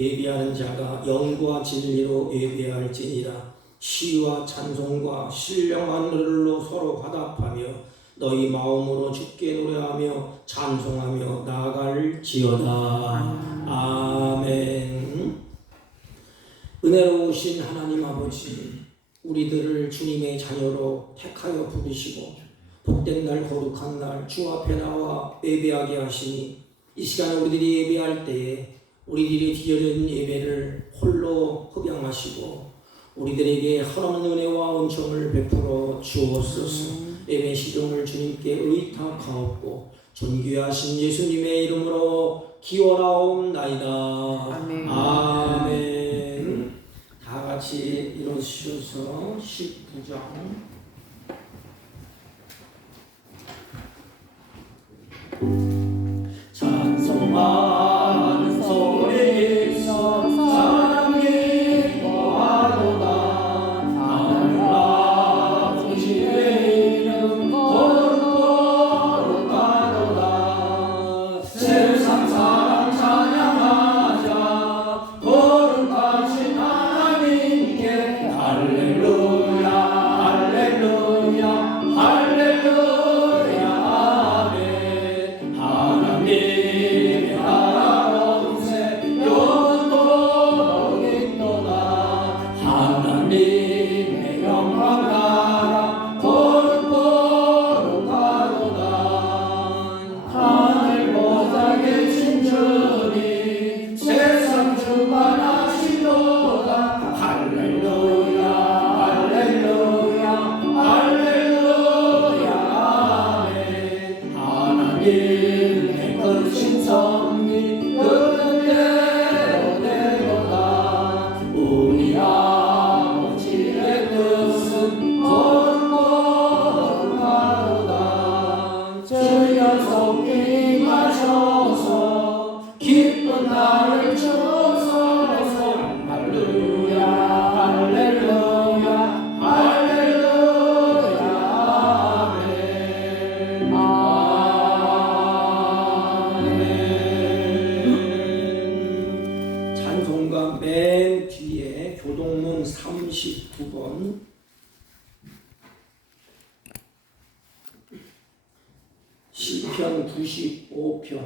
예배하는 자가 영과 진리로 예배할지니라. 시와 찬송과 신령한 노래로 서로 화답하며 너희 마음으로 주께 노래하며 찬송하며 나아갈지어다. 아멘. 은혜로우신 하나님 아버지, 우리들을 주님의 자녀로 택하여 부르시고 복된 날 거룩한 날 주 앞에 나와 예배하게 하시니 이 시간에 우리들이 예배할 때에 우리들이 드려진 예배를 홀로 흡양하시고 우리들에게 하나님의 은혜와 은총을 베풀어 주옵소서. 예배 시종을 주님께 의탁하옵고 존귀하신 예수님의 이름으로 기원하옵나이다. 아멘. 아멘. 다 같이 일어서셔서 19장 찬송하는 소리에서 사랑이 거하도다. 하늘 아버지의 이름 거룩하도다. 세상 사람 찬양하자. 거룩하신 하나님께 할렐루야 할렐루야 할렐루야 아멘. 하나님의 나라 권세 영원토록 있도다. 하나님의 영광 나라 거룩하도다. 하늘 보좌 계신 주님 세상 주관하시도다. 할렐루야 할렐루야 할렐루야 아멘. 하나님의 크신 섭리 그대로 되도다. 우리 아버지의 뜻은 거룩하도다. 주여 속히 임하셔서 기쁜 날을 주옵소서. 할렐루야 할렐루야 할렐루야 아멘. 아멘. 찬송가 맨 뒤에 교동문 39번 시편 95편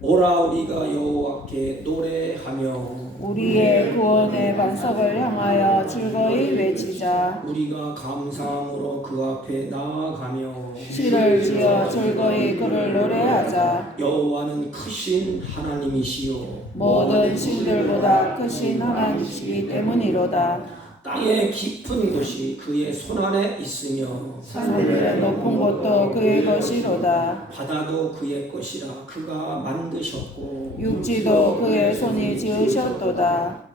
오라 우리가 여호와께 노래하며 우리의 구원의 반석을 향하여 즐거이 외치자. 우리가 감사함으로 그 앞에 나아가며 시를 지어 즐거이 그를 노래하자. 여호와는 크신 하나님이시요 모든 신들보다 크신 하나님이시기 때문이로다. 땅의 깊은 곳이 그의 손안에 있으며 하늘의 높은 곳도 그의 것이로다. 바다도 그의 것이라 그가 만드셨고 육지도 그의 손이 지으셨도다.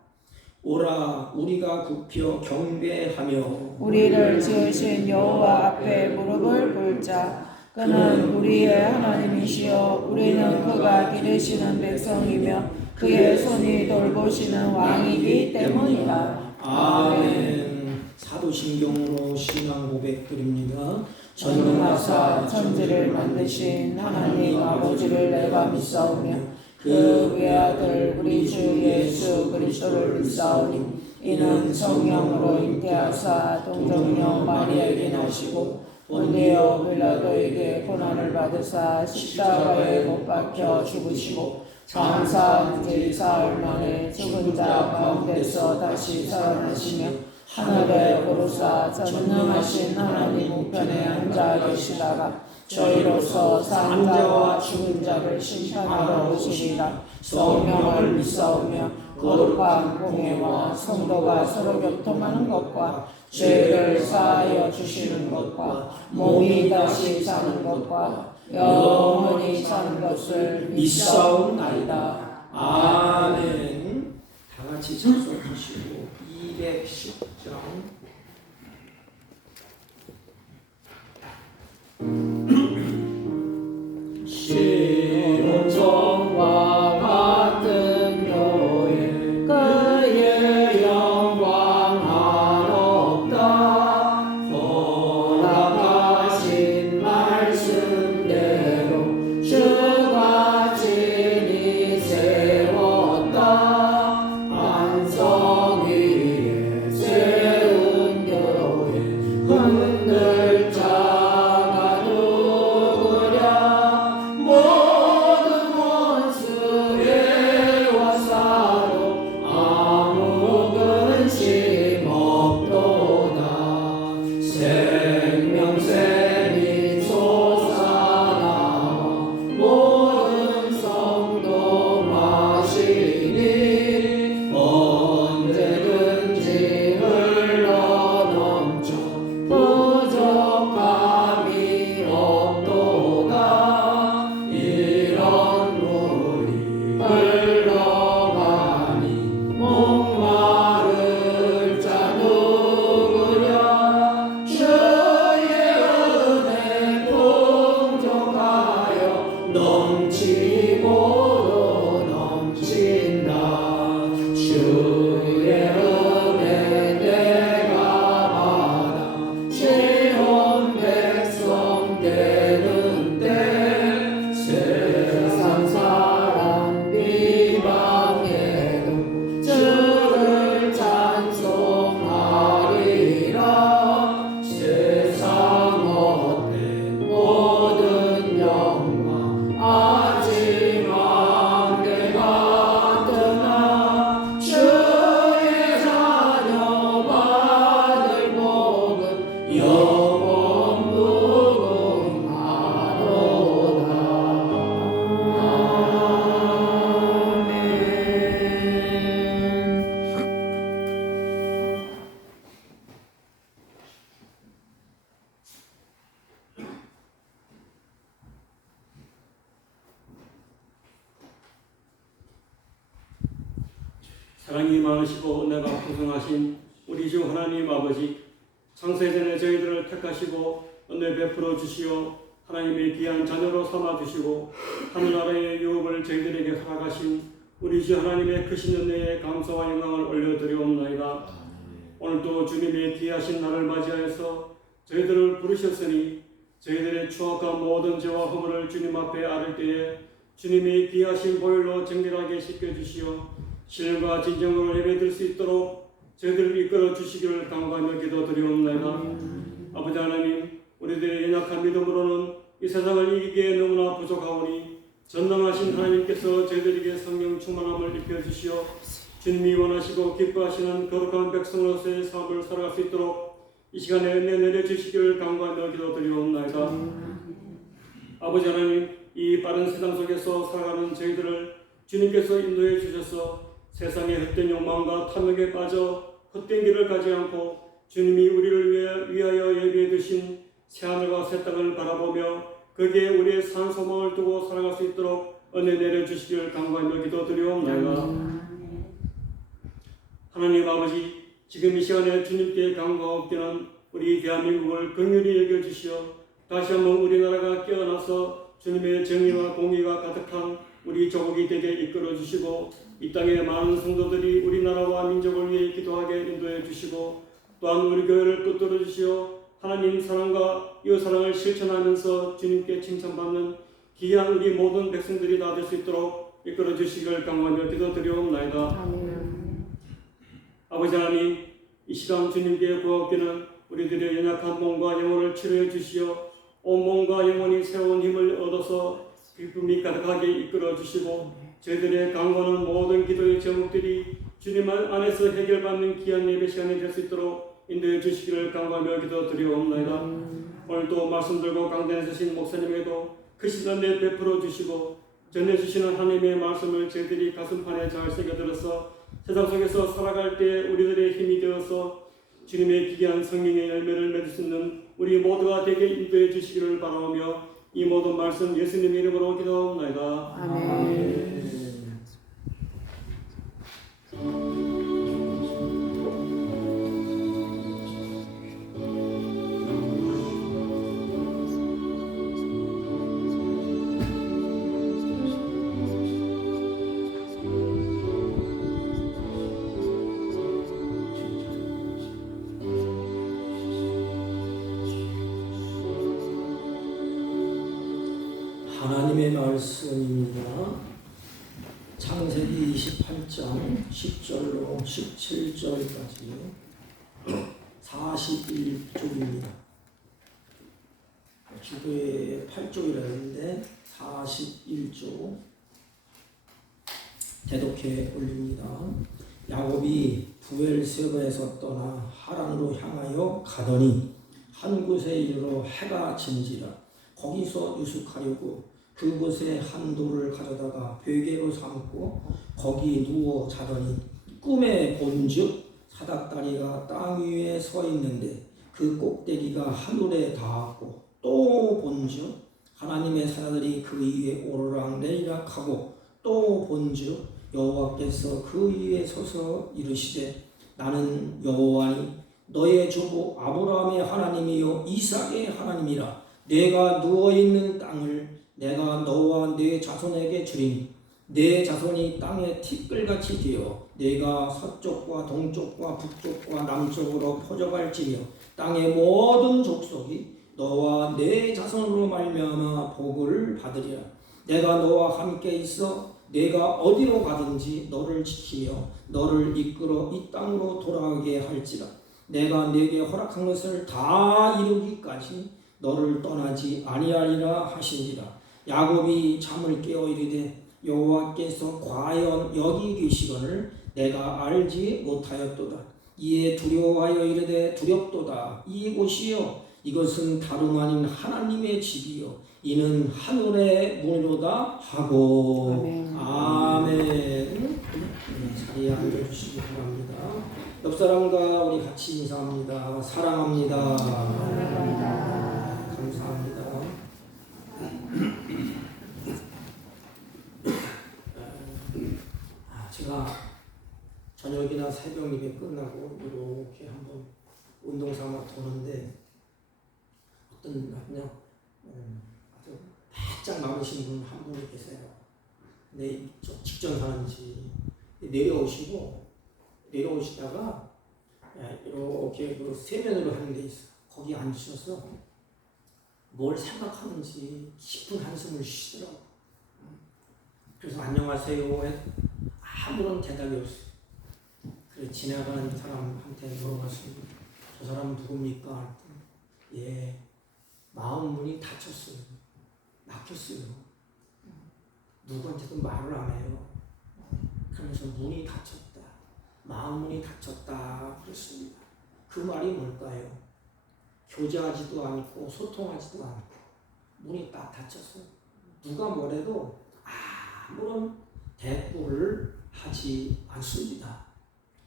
오라 우리가 굽혀 경배하며 우리를 지으신 여호와 앞에 무릎을 꿇자. 그는 우리의 하나님이시여 우리는 그가 기르시는 백성이며 그의 손이 돌보시는 왕이기 때문이라. 아멘. 사도신경으로 신앙 고백드립니다. 전능하사 천지를 만드신 하나님 아버지를 내가 믿사오며 그 외아들 우리 주 예수 그리스도를 믿사오니 이는 성령으로 잉태하사 동정녀 마리아에게 나시고 본디오 빌라도에게 고난을 받으사 십자가에 못 박혀 죽으시고 장사한 지 사흘 만에 죽은 자 가운데서 다시 살아나시며 하늘에 오르사 전능하신 하나님 우편에 앉아 계시다가 저희로서 산 자와 죽은 자를 심판하러 오시리라. 성령을 믿사오며 거룩한 공예와 성도가 서로 교통하는 것과 죄를 사하여 주시는 것과 몸이 다시 사는 것과 영원히 사는 것을 믿사옵나이다. 아멘. 다 같이 찬송하시고 210장 시온성과 같은 교회 그의 영광 한없다. 허락하신 말씀대로 주가 사랑이 많으시고 은혜가 풍성하신 우리 주 하나님 아버지, 창세전에 저희들을 택하시고 은혜 베풀어 주시어 하나님의 귀한 자녀로 삼아 주시고 하늘나라의 유업을 저희들에게 허락하신 우리 주 하나님의 크신 은혜에 감사와 영광을 올려드리옵나이다. 오늘도 주님의 귀하신 날을 맞이하여서 저희들을 부르셨으니 저희들의 추악한 모든 죄와 허물을 주님 앞에 아를 때에 주님의 귀하신 보혈로 정결하게 씻겨주시어 신과 진정으로 예배드릴 수 있도록 저희들을 이끌어 주시기를 간구하며 기도드리옵나이다. 아버지 하나님, 우리들의 연약한 믿음으로는 이 세상을 이기기에 너무나 부족하오니 전능하신 하나님께서 저희들에게 성령 충만함을 입혀주시어 주님이 원하시고 기뻐하시는 거룩한 백성으로서의 삶을 살아갈 수 있도록 이 시간에 은혜 내려주시기를 간구하며 기도드리옵나이다. 아버지 하나님, 이 빠른 세상 속에서 살아가는 저희들을 주님께서 인도해 주셔서 세상의 헛된 욕망과 탐욕에 빠져 헛된 길을 가지 않고 주님이 우리를 위하여 예비해 두신 새하늘과 새 땅을 바라보며 거기에 우리의 산 소망을 두고 살아갈 수 있도록 은혜 내려주시기를 간구하며 기도드리옵나이다. 하나님 아버지, 지금 이 시간에 주님께 간구하옵기는 우리 대한민국을 긍휼히 여겨주시어 다시 한번 우리나라가 깨어나서 주님의 정의와 공의가 가득한 우리 조국이 되게 이끌어 주시고 이 땅의 많은 성도들이 우리나라와 민족을 위해 기도하게 인도해 주시고 또한 우리 교회를 붙들어 주시어 하나님 사랑과 이웃사랑을 실천하면서 주님께 칭찬받는 귀한 우리 모든 백성들이 다 될 수 있도록 이끌어 주시기를 간구하며 기도드리옵나이다. 아버지 하나님, 이 시간 주님께 구하옵기는 우리들의 연약한 몸과 영혼을 치료해 주시어 온 몸과 영혼이 새로운 힘을 얻어서 기쁨이 가득하게 이끌어 주시고 저희들의 간구하는 모든 기도의 제목들이 주님 안에서 해결받는 귀한 예배 시간이 될 수 있도록 인도해 주시기를 간구하며 기도드리옵나이다. 오늘도 말씀 들고 강단에 서신 목사님에게도 크신 은혜 베풀어 주시고 전해주시는 하나님의 말씀을 저희들이 가슴판에 잘 새겨들어서 세상 속에서 살아갈 때 우리들의 힘이 되어서 주님의 귀한 성령의 열매를 맺을 수 있는 우리 모두가 되게 인도해 주시기를 바라오며 이 모든 말씀 예수님 이름으로 기도하옵나이다. 아멘. 하나님의 말씀입니다. 창세기 28장 10절로 17절까지 41쪽입니다. 주도에 8쪽이라 했는데 41쪽 대독해 올립니다. 야곱이 부엘세바에서 떠나 하란으로 향하여 가더니 한 곳에 이르러 해가 진지라. 거기서 유숙하려고 그곳에 한 돌을 가져다가 베개로 삼고 거기 누워 자더니 꿈에 본즉 사닥다리가 땅 위에 서 있는데 그 꼭대기가 하늘에 닿았고 또 본즉 하나님의 사자들이 그 위에 오르락내리락 하고 또 본즉 여호와께서 그 위에 서서 이르시되 나는 여호와니 너의 조부 아브라함의 하나님이요 이삭의 하나님이라. 내가 누워있는 땅을 내가 너와 네 자손에게 주리니 내 자손이 땅의 티끌같이 되어 내가 서쪽과 동쪽과 북쪽과 남쪽으로 퍼져갈지며 땅의 모든 족속이 너와 내 자손으로 말미암아 복을 받으리라. 내가 너와 함께 있어 내가 어디로 가든지 너를 지키며 너를 이끌어 이 땅으로 돌아가게 할지라. 내가 네게 허락한 것을 다 이루기까지 너를 떠나지 아니하리라 하시니라. 야곱이 잠을 깨어 이르되 여호와께서 과연 여기 계시거늘 내가 알지 못하였도다. 이에 두려워하여 이르되 두렵도다. 이곳이요 이것은 다름 아닌 하나님의 집이요 이는 하늘의 문이로다 하고. 아멘. 아멘. 자리에 앉아주시기 바랍니다. 옆 사람과 우리 같이 인사합니다. 사랑합니다. 감사합니다. 제가 저녁이나 새벽 일에 끝나고 이렇게 한번 운동 삼아 도는데 어떤 그냥 아주 바짝 마르신 분 한 분이 계세요. 근데 좀 직전 사는지 내려오시다가 이렇게 그 세면으로 하는 데 있어. 거기 앉으셔서 뭘 생각하는지 깊은 한숨을 쉬시더라고. 그래서 안녕하세요. 아무런 대답이 없어요. 그래서 지나가는 사람한테 물어봤습니다. 저 사람 누굽니까? 예, 마음 문이 닫혔어요. 막혔어요. 누구한테도 말을 안 해요. 그러면서 문이 닫혔다. 마음 문이 닫혔다. 그랬습니다. 그 말이 뭘까요? 교제하지도 않고 소통하지도 않고 문이 딱 닫혔어요. 누가 뭐래도 아무런 대꾸를 하지 않습니다.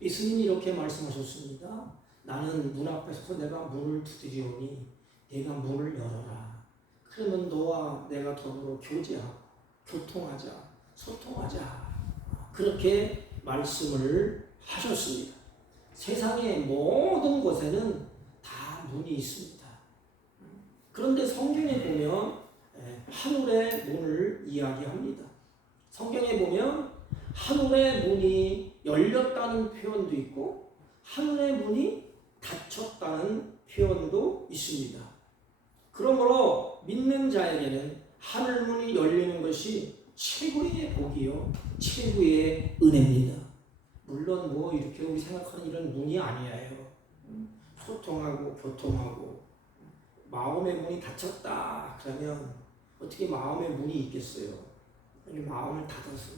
예수님이 이렇게 말씀하셨습니다. 나는 문 앞에 서서 내가 문을 두드리오니 내가 문을 열어라. 그러면 너와 내가 더불어 교제하고 교통하자, 소통하자. 그렇게 말씀을 하셨습니다. 세상의 모든 곳에는 다 문이 있습니다. 그런데 성경에 보면 하늘의 문을 이야기합니다. 성경에 보면 하늘의 문이 열렸다는 표현도 있고 하늘의 문이 닫혔다는 표현도 있습니다. 그러므로 믿는 자에게는 하늘 문이 열리는 것이 최고의 복이요, 최고의 은혜입니다. 물론 뭐 이렇게 우리 생각하는 이런 문이 아니에요. 소통하고 교통하고 마음의 문이 닫혔다 그러면 어떻게 마음의 문이 있겠어요? 마음을 닫아서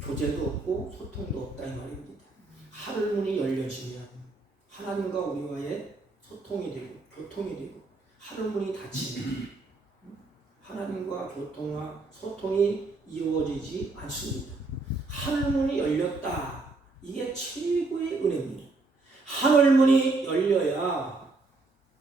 교제도 없고 소통도 없다 이 말입니다. 하늘 문이 열려지면 하나님과 우리와의 소통이 되고 교통이 되고 하늘 문이 닫히면 하나님과 교통과 소통이 이루어지지 않습니다. 하늘 문이 열렸다. 이게 최고의 은혜입니다. 하늘 문이 열려야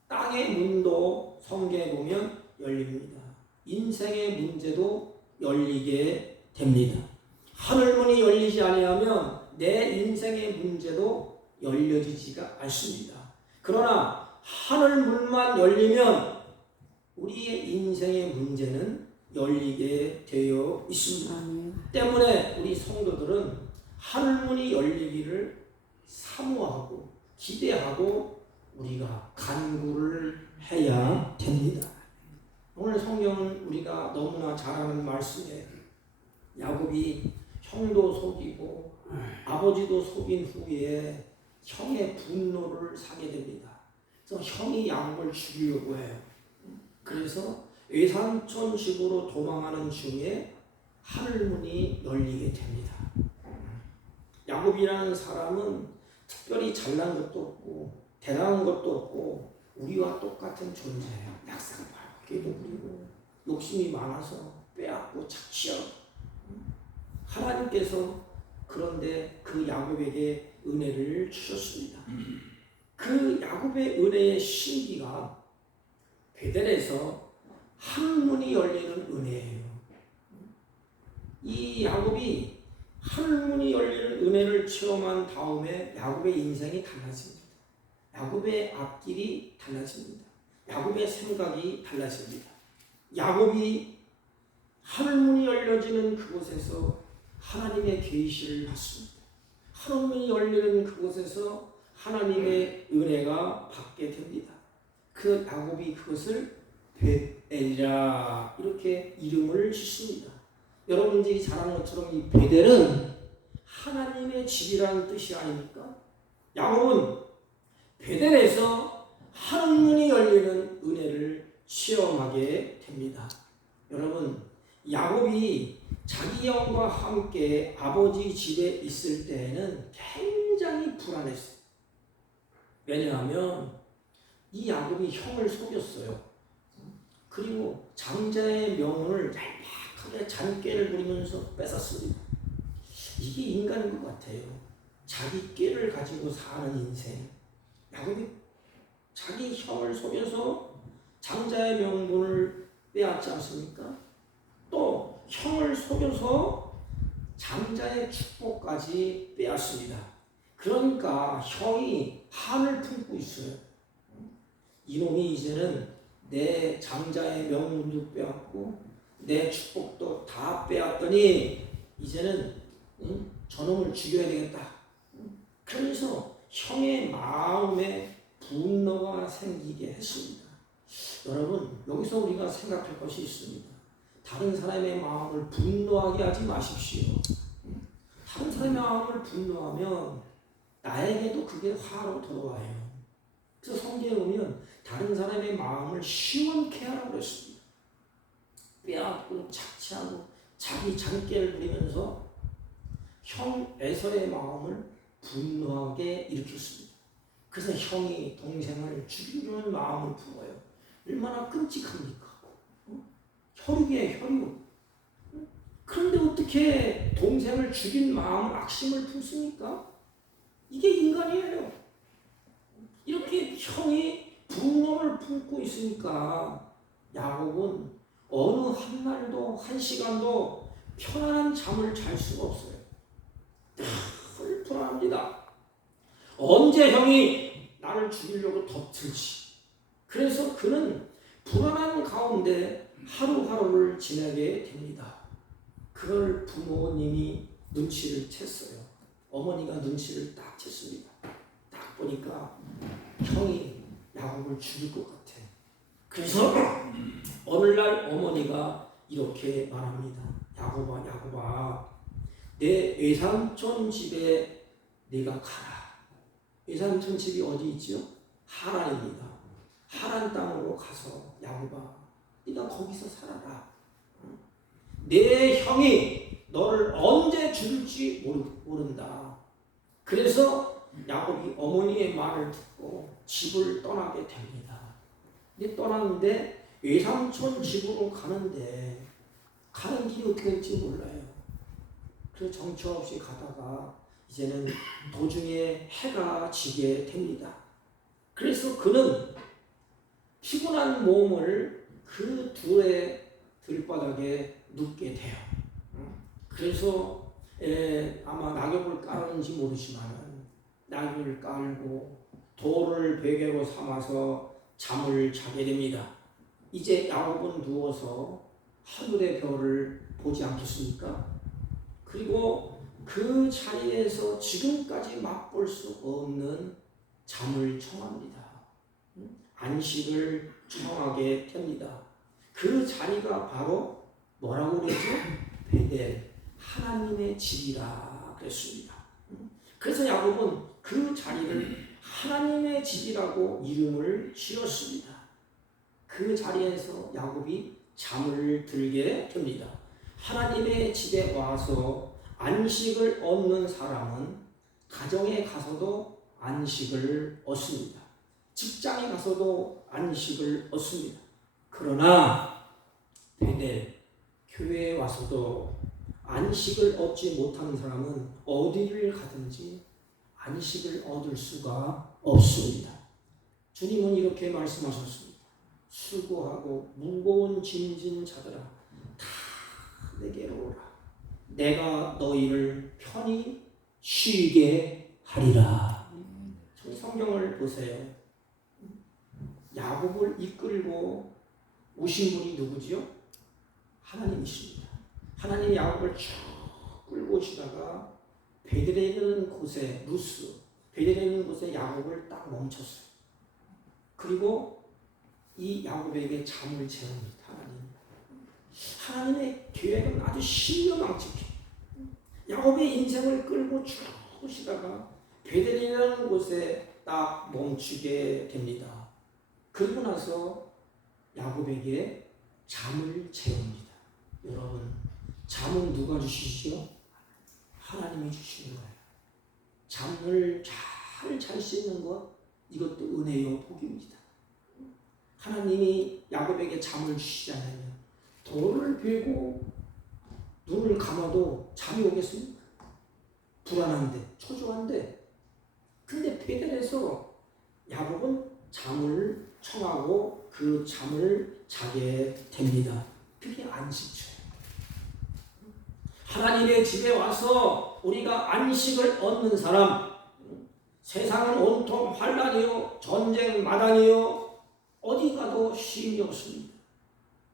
땅의 문도 성경에 보면 열립니다. 인생의 문제도 열리게 됩니다. 하늘 문이 열리지 아니하면 내 인생의 문제도 열려지지가 않습니다. 그러나 하늘 문만 열리면 우리의 인생의 문제는 열리게 되어 있습니다. 때문에 우리 성도들은 하늘 문이 열리기를 사모하고 기대하고 우리가 간구를 해야 됩니다. 오늘 성경은 우리가 너무나 잘 아는 말씀에 야곱이 형도 속이고 아버지도 속인 후에 형의 분노를 사게 됩니다. 그래서 형이 야곱을 죽이려고 해요. 그래서 외삼촌 집으로 도망하는 중에 하늘문이 열리게 됩니다. 야곱이라는 사람은 특별히 잘난 것도 없고 대단한 것도 없고 우리와 똑같은 존재예요. 약삭하고 깨도 부리고 욕심이 많아서 빼앗고 착취하고 하나님께서 그런데 그 야곱에게 은혜를 주셨습니다. 그 야곱의 은혜의 신비가 베델에서 하늘문이 열리는 은혜예요. 이 야곱이 하늘문이 열리는 은혜를 체험한 다음에 야곱의 인생이 달라집니다. 야곱의 앞길이 달라집니다. 야곱의 생각이 달라집니다. 야곱이 하늘문이 열려지는 그곳에서 하나님의 계시를 받습니다. 하늘문이 열리는 그곳에서 하나님의 은혜가 받게 됩니다. 그 야곱이 그것을 베델이라 이렇게 이름을 짓습니다. 여러분들이 잘 아는 것처럼 이 베델은 하나님의 집이라는 뜻이 아닙니까? 야곱은 베델에서 하늘문이 열리는 은혜를 체험하게 됩니다. 여러분, 야곱이 자기 형과 함께 아버지 집에 있을 때에는 굉장히 불안했어요. 왜냐하면 이 야곱이 형을 속였어요. 그리고 장자의 명분을 얄팍하게 잔꾀를 부리면서 뺏었습니다. 이게 인간인 것 같아요. 자기 꾀를 가지고 사는 인생. 야곱이 자기 형을 속여서 장자의 명분을 빼앗지 않습니까? 또 형을 속여서 장자의 축복까지 빼앗습니다. 그러니까 형이 한을 품고 있어요. 이놈이 이제는 내 장자의 명분도 빼앗고 내 축복도 다 빼앗더니 이제는 저놈을 죽여야 되겠다. 그러면서 형의 마음에 분노가 생기게 했습니다. 여러분, 여기서 우리가 생각할 것이 있습니다. 다른 사람의 마음을 분노하게 하지 마십시오. 다른 사람의 마음을 분노하면 나에게도 그게 화로 돌아와요. 그래서 성경에 보면 다른 사람의 마음을 시원케 하라고 그랬습니다. 빼앗고 착취하고 자기 잔꾀를 부리면서 형 에서의 마음을 분노하게 일으켰습니다. 그래서 형이 동생을 죽이려는 마음을 품어요. 얼마나 끔찍합니까? 혈육이에요, 혈육. 그런데 어떻게 동생을 죽인 마음을 악심을 품습니까? 이게 인간이에요. 이렇게 형이 분노를 품고 있으니까 야곱은 어느 한 날도 한 시간도 편안한 잠을 잘 수가 없어요. 늘 불안합니다. 언제 형이 나를 죽이려고 덮칠지. 그래서 그는 불안한 가운데 하루하루를 지내게 됩니다. 그걸 부모님이 눈치를 챘어요. 어머니가 눈치를 딱 챘습니다. 딱 보니까 형이 야곱을 죽일 것 같아. 그래서 어느 날 어머니가 이렇게 말합니다. 야곱아, 야곱아, 내 외삼촌 집에 네가 가라. 외삼촌 집이 어디 있죠? 하란입니다. 하란 땅으로 가서 야곱아, 네가 거기서 살아라. 내 형이 너를 언제 죽일지 모른다. 그래서 야곱이 어머니의 말을 듣고 집을 떠나게 됩니다. 근데 떠나는데 외삼촌 집으로 가는데 가는 길이 어떻게 될지 몰라요. 그래서 정처 없이 가다가 이제는 도중에 해가 지게 됩니다. 그래서 그는 피곤한 몸을 그 둘의 들바닥에 눕게 돼요. 그래서 아마 낙엽을 깔았는지 모르지만 낙엽을 깔고 돌을 베개로 삼아서 잠을 자게 됩니다. 이제 야곱은 누워서 하늘의 별을 보지 않겠습니까? 그리고 그 자리에서 지금까지 맛볼 수 없는 잠을 청합니다. 안식을 청하게 됩니다. 그 자리가 바로 뭐라고 그랬죠? 베델, 하나님의 집이라 그랬습니다. 그래서 야곱은 그 자리를 하나님의 집이라고 이름을 지었습니다. 그 자리에서 야곱이 잠을 들게 됩니다. 하나님의 집에 와서 안식을 얻는 사람은 가정에 가서도 안식을 얻습니다. 직장에 가서도 안식을 얻습니다. 그러나 베델, 교회에 와서도 안식을 얻지 못하는 사람은 어디를 가든지 안식을 얻을 수가 없습니다. 주님은 이렇게 말씀하셨습니다. 수고하고 무거운 짐진 자들아 다 내게로 오라. 내가 너희를 편히 쉬게 하리라. 성경을 보세요. 야곱을 이끌고 오신 분이 누구지요? 하나님이십니다. 하나님이 야곱을 쭉 끌고 오시다가 베델에 있는 곳에 루스, 베델에 있는 곳에 야곱을 딱 멈췄어요. 그리고 이 야곱에게 잠을 재웁니다. 하나님의 계획은 아주 신명망측해. 야곱의 인생을 끌고 쭉 오시다가 베델이라는 곳에 딱 멈추게 됩니다. 그리고 나서 야곱에게 잠을 재웁니다. 여러분, 잠은 누가 주시죠? 하나님이 주시는 거예요. 잠을 잘 잘 수 있는 것, 이것도 은혜요 복입니다. 하나님이 야곱에게 잠을 주시지 않으면 돌을 베고 눈을 감아도 잠이 오겠습니까? 불안한데, 초조한데. 근데 베델에서 야곱은 잠을 청하고 그 잠을 자게 됩니다. 그게 안식처예요. 하나님의 집에 와서 우리가 안식을 얻는 사람, 세상은 온통 환란이요 전쟁 마당이요 어디 가도 쉼이 없습니다.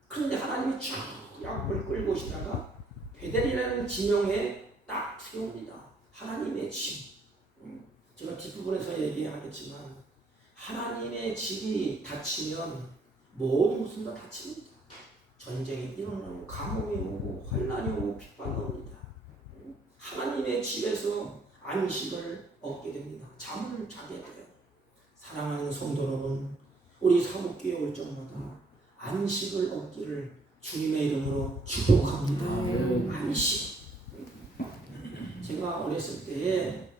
그런데 하나님이 쭉 야곱을 끌고 오시다가 베델이라는 지명에 딱 세웁니다. 하나님의 집. 제가 뒷부분에서 얘기하겠지만 하나님의 집이 닫히면 모든 것은 다 닫힙니다. 전쟁이 일어나고 감옥이 오고 환란이 오고 핍박이 옵니다. 하나님의 집에서 안식을 얻게 됩니다. 잠을 자게 돼요. 사랑하는 성도 여러분, 우리 사목교회 올 적마다 안식을 얻기를 주님의 이름으로 축복합니다. 안식. 제가 어렸을 때에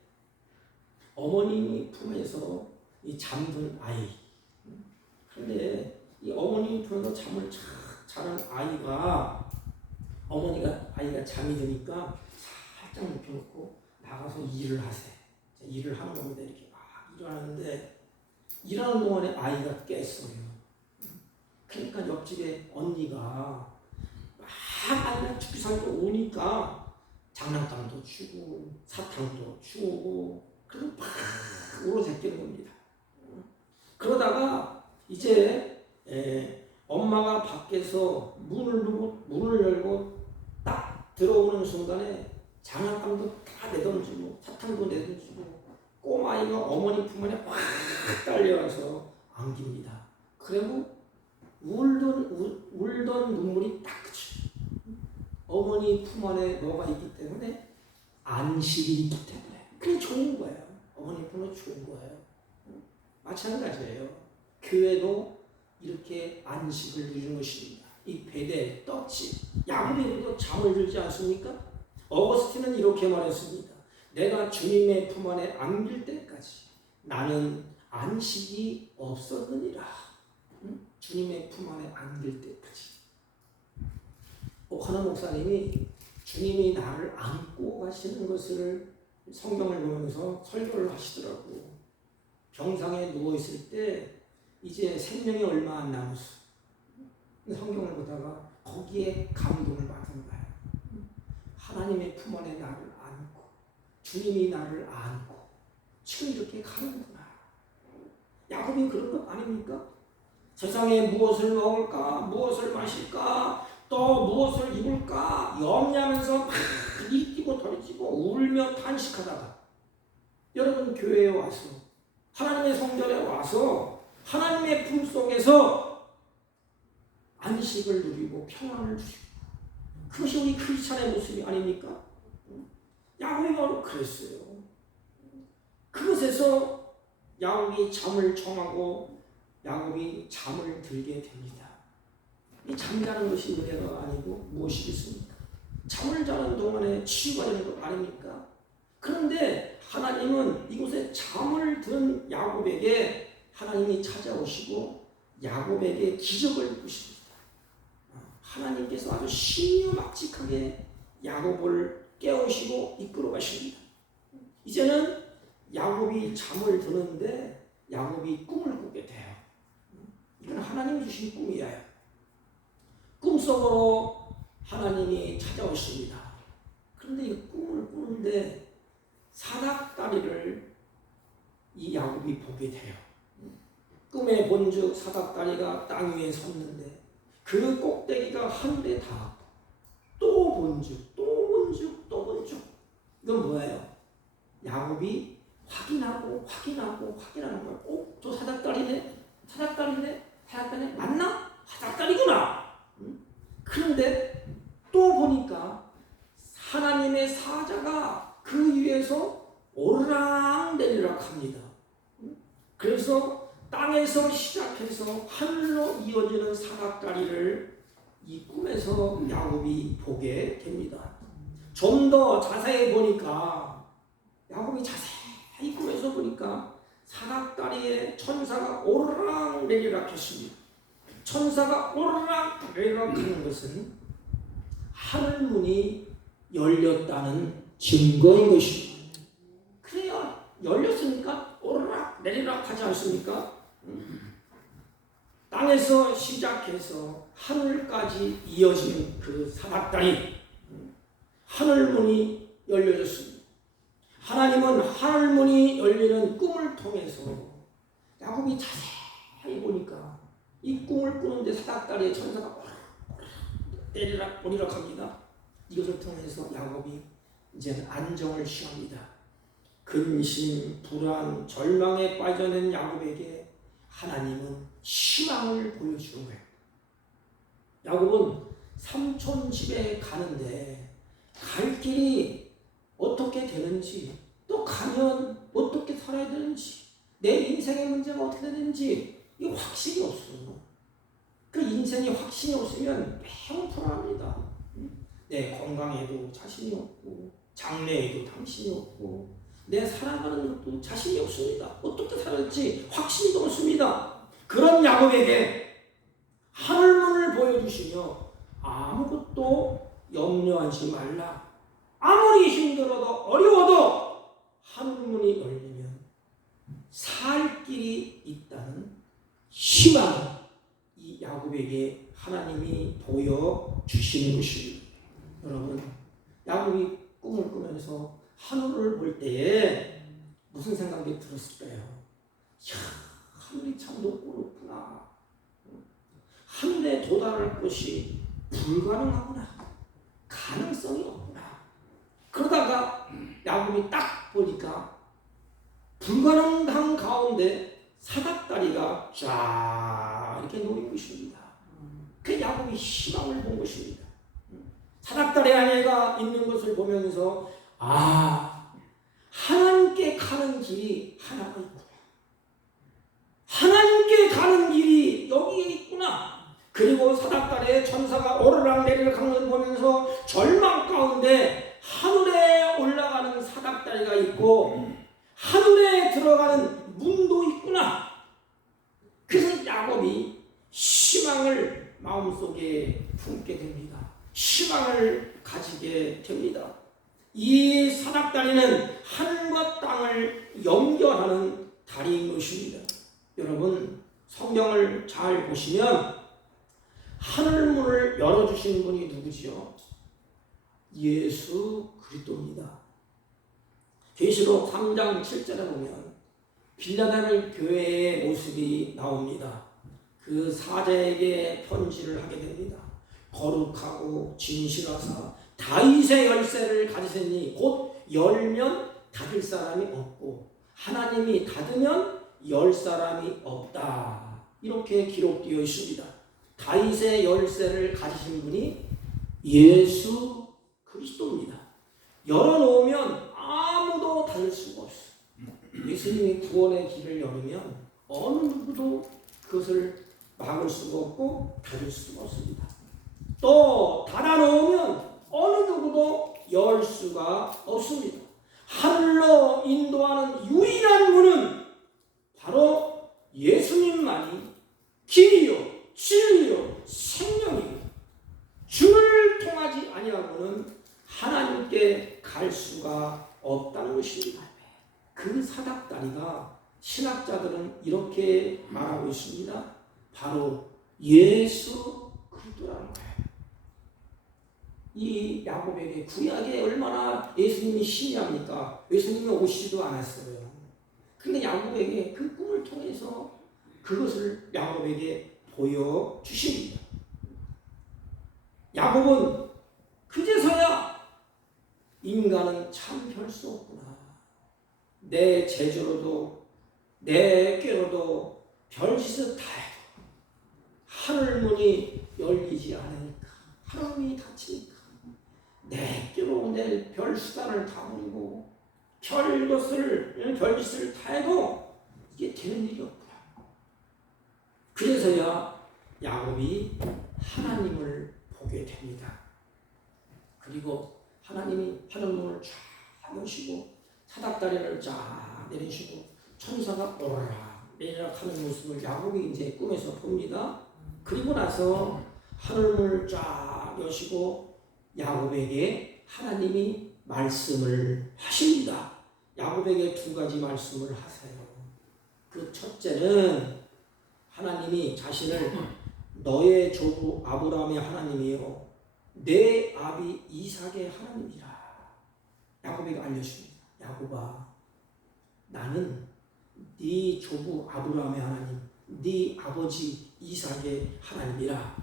어머니 품에서 이 잠든 아이. 그런데 이 어머니 품에서 잠을 착 자는 아이가 아이가 잠이 드니까 살짝 눕혀놓고 나가서 일을 하세요. 일을 하는 겁니다. 이렇게 막 일하는데 일하는 동안에 아이가 깼어요. 그러니까 옆집에 언니가 막 아이가 죽기 살고 오니까 장난감도 주고 사탕도 주고 그리고 막 울어대끼는 겁니다. 그러다가 이제 엄마가 밖에서 문을 열고 딱 들어오는 순간에 장난감도 다 내던지고 사탕도 내던지고 꼬마아이가 어머니 품 안에 확 딸려와서 안깁니다. 그리고 울던 눈물이 딱 그쳐. 어머니 품 안에 뭐가 있기 때문에 안식이 있기 때문에 그게 좋은 거예요. 어머니 품은 좋은 거예요. 마찬가지예요. 교회도 이렇게 안식을 누리는 것입니다. 이 베델, 떡집, 야곱에도 잠을 들지 않습니까? 어거스틴은 이렇게 말했습니다. 내가 주님의 품 안에 안길 때까지 나는 안식이 없었느니라. 주님의 품 안에 안길 때까지. 오카나 목사님이 주님이 나를 안고 가시는 것을 성경을 보면서 설교를 하시더라고. 병상에 누워있을 때 이제 생명이 얼마 안 남았어. 성경을 보다가 거기에 감동을 받은 거야. 하나님의 품 안에 나를 안고 주님이 나를 안고 지금 이렇게 가는구나. 야곱이 그런 것 아닙니까? 세상에 무엇을 먹을까, 무엇을 마실까, 또 무엇을 입을까 염려하면서 막 이끼고 덜지고 울며 탄식하다가 여러분 교회에 와서 하나님의 성전에 와서 하나님의 품 속에서 안식을 누리고 평안을 누리고 그것이 우리 크리스찬의 모습이 아닙니까? 야곱이 바로 그랬어요. 그것에서 야곱이 잠을 청하고 야곱이 잠을 들게 됩니다. 이 잠자는 것이 은혜가 아니고 무엇이겠습니까? 잠을 자는 동안에 치유가 되는 것 아닙니까? 그런데 하나님은 이곳에 잠을 든 야곱에게 하나님이 찾아오시고 야곱에게 기적을 베푸십니다. 하나님께서 아주 신유막직하게 야곱을 깨우시고 이끌어 가십니다. 이제는 야곱이 잠을 드는데 야곱이 꿈을 꾸게 돼요. 이건 하나님이 주신 꿈이에요. 꿈속으로 하나님이 찾아오십니다. 그런데 이 꿈을 꾸는데 사닥다리를 이 야곱이 보게 돼요. 꿈에 본즉 사닥다리가 땅 위에 섰는데 그 꼭대기가 하늘에 닿았고 또 본즉 또 본즉 또 본즉 이건 뭐예요? 야곱이 확인하고 확인하는 거예요. 저 사닥다리네 맞나? 사닥다리구나. 그런데 또 보니까 하나님의 사자가 그 위에서 오르락내리락 합니다. 그래서 땅에서 시작해서 하늘로 이어지는 사각다리를 이 꿈에서 야곱이 보게 됩니다. 좀 더 자세히 보니까 야곱이 자세히 꿈에서 보니까 사각다리에 천사가 오르락내리락 했습니다. 천사가 오르락내리락 하는 것은 하늘문이 열렸다는 증거인 것입니다. 그래야 열렸으니까 오르락내리락 하지 않습니까? 땅에서 시작해서 하늘까지 이어진 그 사닥다리 하늘문이 열려졌습니다. 하나님은 하늘문이 열리는 꿈을 통해서 야곱이 자세히 보니까 이 꿈을 꾸는데 사닥다리에 천사가 때리락 오리락 합니다. 이것을 통해서 야곱이 이제는 안정을 취합니다. 근심, 불안, 절망에 빠져있는 야곱에게 하나님은 희망을 보여주는 거예요. 야곱은 삼촌 집에 가는데 갈 길이 어떻게 되는지, 또 가면 어떻게 살아야 되는지, 내 인생의 문제가 어떻게 되는지 이 확신이 없어요. 그 인생에 확신이 없으면 매우 불안합니다. 내 건강에도 자신이 없고, 장래에도 당신이 없고, 내 살아가는 것도 자신이 없습니다. 어떻게 살았지 확신도 없습니다. 그런 야곱에게 하늘문을 보여주시며 아무것도 염려하지 말라. 아무리 힘들어도 어려워도 하늘문이 열리면 살 길이 있다는 희망을 이 야곱에게 하나님이 보여주시는 것입니다. 여러분, 야곱이 꿈을 꾸면서 하늘을 볼 때에 무슨 생각이 들었을까요? 이야, 하늘이 참 높고 높구나. 하늘에 도달할 것이 불가능하구나. 가능성이 없구나. 그러다가 야곱이 딱 보니까 불가능한 가운데 사닥다리가 쫙 이렇게 놓인 것입니다. 그 야곱이 희망을 본 것입니다. 사닥다리 안에가 있는 것을 보면서 하나님께 가는 길이 하나가 있구나. 하나님께 가는 길이 여기에 있구나. 그리고 사닥다리에 천사가 오르락내리락 하는 것을 보면서 절망 가운데 하늘에 올라가는 사닥다리가 있고 하늘에 들어가는 문도 있구나. 그래서 야곱이 희망을 마음속에 품게 됩니다. 희망을 가지게 됩니다. 이 사닥다리는 하늘과 땅을 연결하는 다리인 것입니다. 여러분, 성경을 잘 보시면 하늘문을 열어주신 분이 누구지요? 예수 그리스도입니다. 계시록 3장 7절에 보면 빌라델 교회의 모습이 나옵니다. 그 사제에게 편지를 하게 됩니다. 거룩하고 진실하사 다윗의 열쇠를 가지시니 곧 열면 닫을 사람이 없고 하나님이 닫으면 열 사람이 없다. 이렇게 기록되어 있습니다. 다윗의 열쇠를 가지신 분이 예수 그리스도입니다. 열어놓으면 아무도 닫을 수가 없어요. 예수님이 구원의 길을 열으면 어느 누구도 그것을 막을 수가 없고 닫을 수가 없습니다. 또 닫아놓으면 어느 누구도 열 수가 없습니다. 하늘로 인도하는 유일한 문은 바로 예수님만이 길이요 진리요 생명이요. 주를 통하지 아니하고는 하나님께 갈 수가 없다는 것입니다. 그 사닥다리가 신학자들은 이렇게 말하고 있습니다. 바로 예수 그리스도라는 거예요. 이 야곱에게 구약에 얼마나 예수님이 신이합니까? 예수님이 오시지도 않았어요. 근데 야곱에게 그 꿈을 통해서 그것을 야곱에게 보여주십니다. 야곱은 그제서야 인간은 참 별 수 없구나. 내 재주로도 내 꾀로도 별짓을 다 해도 하늘문이 열리지 않으니까 하늘문이 닫히니까 내 꾀로 내 별 수단을 다 버리고 별짓을 다 해도 이게 되는 일이 없구나. 그래서야 야곱이 하나님을 보게 됩니다. 그리고 하나님이 하늘문을 쫙 여시고 사닥다리를 쫙 내리시고 천사가 오르락 내리락 하는 모습을 야곱이 이제 꿈에서 봅니다. 그리고 나서 하늘문을 쫙 여시고 야곱에게 하나님이 말씀을 하십니다. 야곱에게 두 가지 말씀을 하세요. 그 첫째는 하나님이 자신을 너의 조부 아브라함의 하나님이요 내 아비 이삭의 하나님이라 야곱에게 알려줍니다. 야곱아, 나는 네 조부 아브라함의 하나님, 네 아버지 이삭의 하나님이라.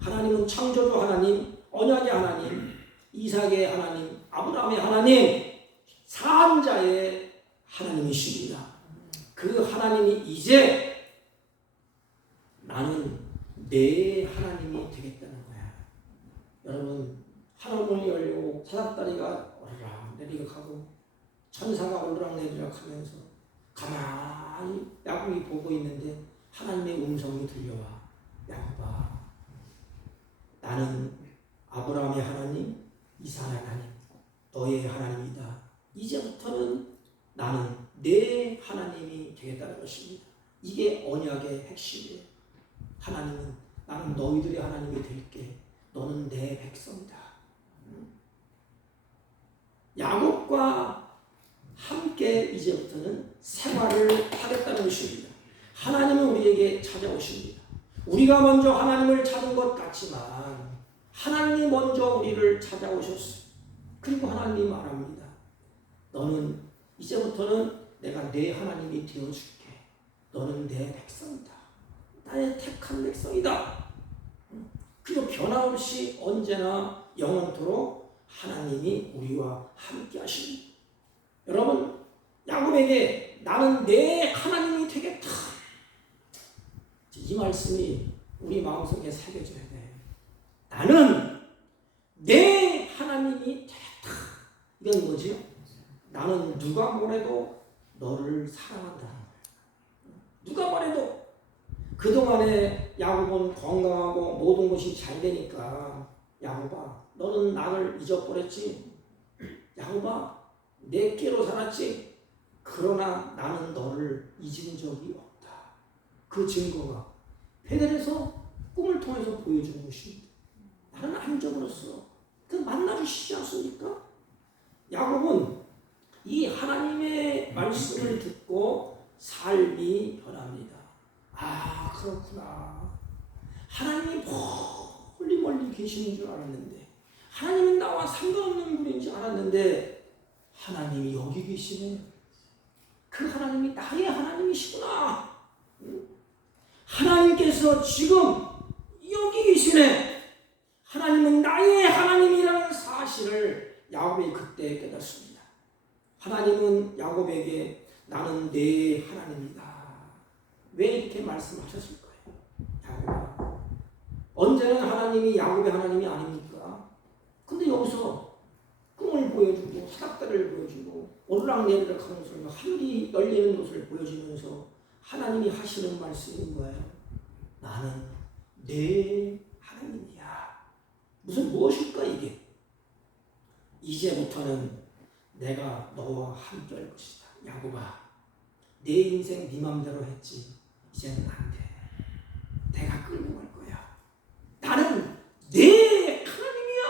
하나님은 창조주 하나님, 언약의 하나님, 이삭의 하나님, 아브라함의 하나님, 산자의 하나님이십니다. 그 하나님이 이제 나는 내 하나님이 되겠다는 거야. 여러분, 하늘문이 열리고 사닥다리가 오르락 내리락 하고 천사가 오르락 내리락 하면서 가만히 야곱이 보고 있는데 하나님의 음성이 들려와. 야곱아, 나는 아브라함의 하나님, 이삭의 하나님, 너의 하나님이다. 이제부터는 나는 내 하나님이 되겠다는 것입니다. 이게 언약의 핵심이에요. 하나님은 나는 너희들의 하나님이 될게. 너는 내 백성이다. 야곱과 함께 이제부터는 생활을 하겠다는 것입니다. 하나님은 우리에게 찾아오십니다. 우리가 먼저 하나님을 찾은 것 같지만 하나님이 먼저 우리를 찾아오셨어요. 그리고 하나님이 말합니다. 너는 이제부터는 내가 내 하나님이 되어줄게. 너는 내 백성이다. 나의 택한 백성이다. 그리고 변함없이 언제나 영원토록 하나님이 우리와 함께 하십니다. 여러분, 야곱에게 나는 내 하나님이 되겠다. 이 말씀이 우리 마음속에 새겨져야 돼. 나는 내 하나님이 되겠다. 이건 뭐지요? 나는 누가 뭐래도 너를 사랑한다는 거예요. 누가 뭐래도. 그동안에 야곱은 건강하고 모든 것이 잘 되니까 야곱아, 너는 나를 잊어버렸지. 야곱아, 내 깨로 살았지. 그러나 나는 너를 잊은 적이 없다. 그 증거가 베델에서 꿈을 통해서 보여주는 것입니다. 나는 안적으로서 그 만나주시지 않습니까? 야곱은 이 하나님의 말씀을 듣고 삶이 변합니다. 아, 그렇구나. 하나님이 멀리 계시는 줄 알았는데, 하나님은 나와 상관없는 분인 줄 알았는데 하나님이 여기 계시네. 그 하나님이 나의 하나님이시구나. 하나님께서 지금 여기 계시네. 하나님은 나의 하나님이라는 사실을 야곱이 그때 깨닫습니다. 하나님은 야곱에게 나는 내 하나님이다. 왜 이렇게 말씀하셨을 거예요? 야곱아, 언제는 하나님이 야곱의 하나님이 아닙니까? 근데 여기서 꿈을 보여주고 사닥다리를 보여주고 오르락내리락 하면서 하늘이 열리는 것을 보여주면서 하나님이 하시는 말씀이 뭐예요? 나는 내 하나님이야. 무엇일까 이게? 이제부터는 내가 너와 함께 할 것이다. 야곱아, 내 인생 네 맘대로 했지. 이제는 안 돼. 내가 끌고 갈 거야. 나는 내 하나님이야.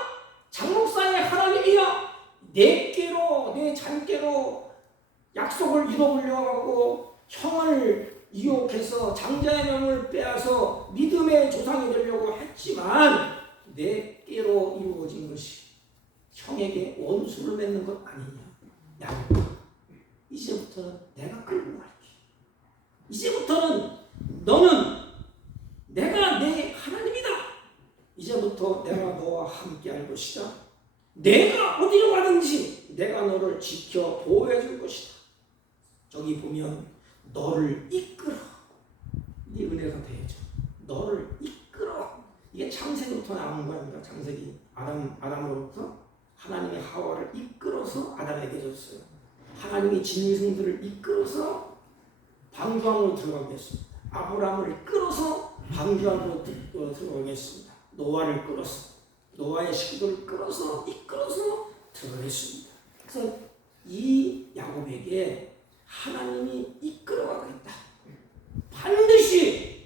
장목사의 하나님이야. 내께로, 내 잔께로 약속을 이뤄보려고 하고 형을 이용해서 장자의 명을 빼앗아 믿음의 조상이 되려고 했지만 내께로 이루어진 것이 형에게 원수를 맺는 것 아니냐. 야곱아, 이제부터는 내가 끌고 갈게. 이제부터는 너는 내가 내 하나님이다. 이제부터 내가 너와 함께 할 것이다. 내가 어디로 가든지 내가 너를 지켜 보호해 줄 것이다. 저기 보면 너를 이끌어. 이 은혜가 되죠. 너를 이끌어. 이게 창세기부터 나온 거입니다. 창세기 아담으로부터 하나님이 하와를 이끌어서 아담에게 줬어요. 하나님이 짐승들을 이끌어서 방주 안으로 들어가게 했습니다. 아브라함을 끌어서 방주 안으로 들어가게 했습니다. 노아를 끌어서, 노아의 식구들을 끌어서 이끌어서 들어가게 했습니다. 그래서 이 야곱에게 하나님이 이끌어가겠다. 반드시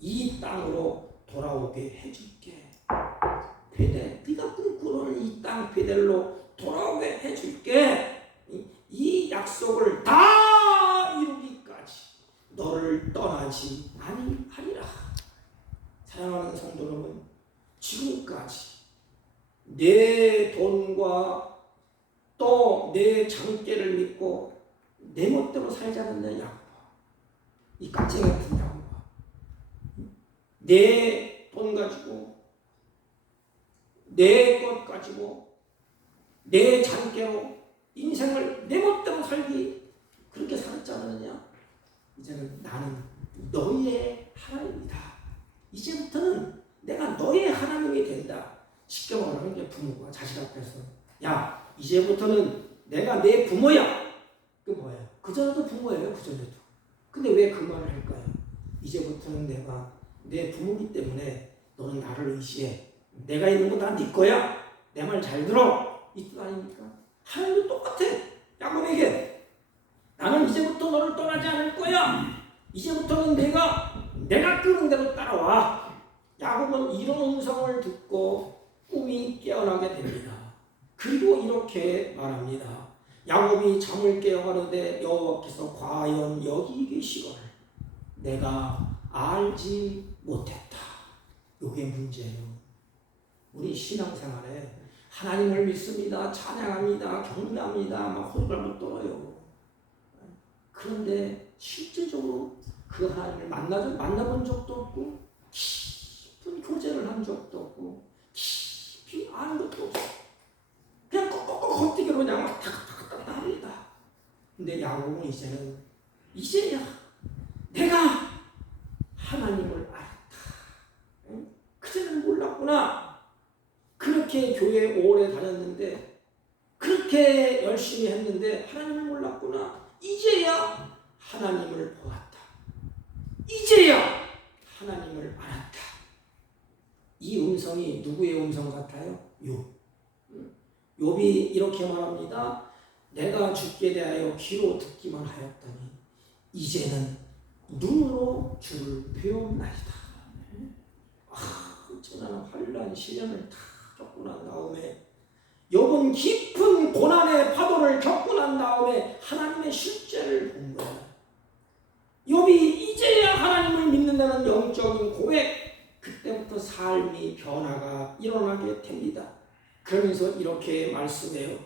이 땅으로 돌아오게 해줄게. 베델, 네가 꿈꾸는 이 땅 베델로 돌아오게 해줄게. 이 약속을 다 이루기까지 너를 떠나지 아니하리라. 사랑하는 성도 여러분, 지금까지 내 돈과 또 내 내 장깨를 믿고 내 멋대로 살자는 야고보. 이 깍쟁이 같은 야고보. 내 돈 가지고 내 것 가지고 내 장깨로 인생을 내 멋대로 살기 그렇게 살았지 않느냐? 이제는 나는 너희의 하나님이다. 이제부터는 내가 너의 하나님이 된다. 쉽게 말하면 이제 부모가 자식 앞에서 야 이제부터는 내가 내 부모야. 그 뭐예요? 그전에도 부모예요. 그전에도. 근데 왜 그 말을 할까요? 이제부터는 내가 내 부모이기 때문에 너는 나를 의지해. 내가 있는 거 다 네 거야. 내 말 잘 들어. 이 뜻 아닙니까? 하나님도 똑같아. 야곱에게 나는 이제부터 너를 떠나지 않을 거야. 이제부터는 내가 끄는 대로 따라와. 야곱은 이런 음성을 듣고 꿈이 깨어나게 됩니다. 그리고 이렇게 말합니다. 야곱이 잠을 깨어 가로되 여호와께서 과연 여기 계시거늘 내가 알지 못했다. 요게 문제예요. 우리 신앙생활에 하나님을 믿습니다. 찬양합니다. 경배합니다. 막 호들갑을 떨어요. 그런데 실질적으로 그 하나님을 만나본 적도 없고 깊은 교제를 한 적도 없고 깊이 아는 것도 없어. 그냥 꼭꼭꼭 헛되기로 그냥 막 탁탁탁탁 합니다. 근데 야곱은 이제야 내가 하나님을 알았다. 응? 그전에는 몰랐구나. 그렇게 교회에 오래 다녔는데 그렇게 열심히 했는데 하나님을 몰랐구나. 이제야 하나님을 보았다. 이제야 하나님을 알았다. 이 음성이 누구의 음성 같아요? 욥이 이렇게 말합니다. 내가 주께 대하여 귀로 듣기만 하였더니 이제는 눈으로 주를 배웠나이다. 지난 환난 시련을 다 겪고 난 다음에 욥은 깊은 고난의 파도를 겪고 난 다음에 하나님의 실제를 본 거야. 욥이 이제야 하나님을 믿는다는 영적인 고백, 그때부터 삶이 변화가 일어나게 됩니다. 그러면서 이렇게 말씀해요.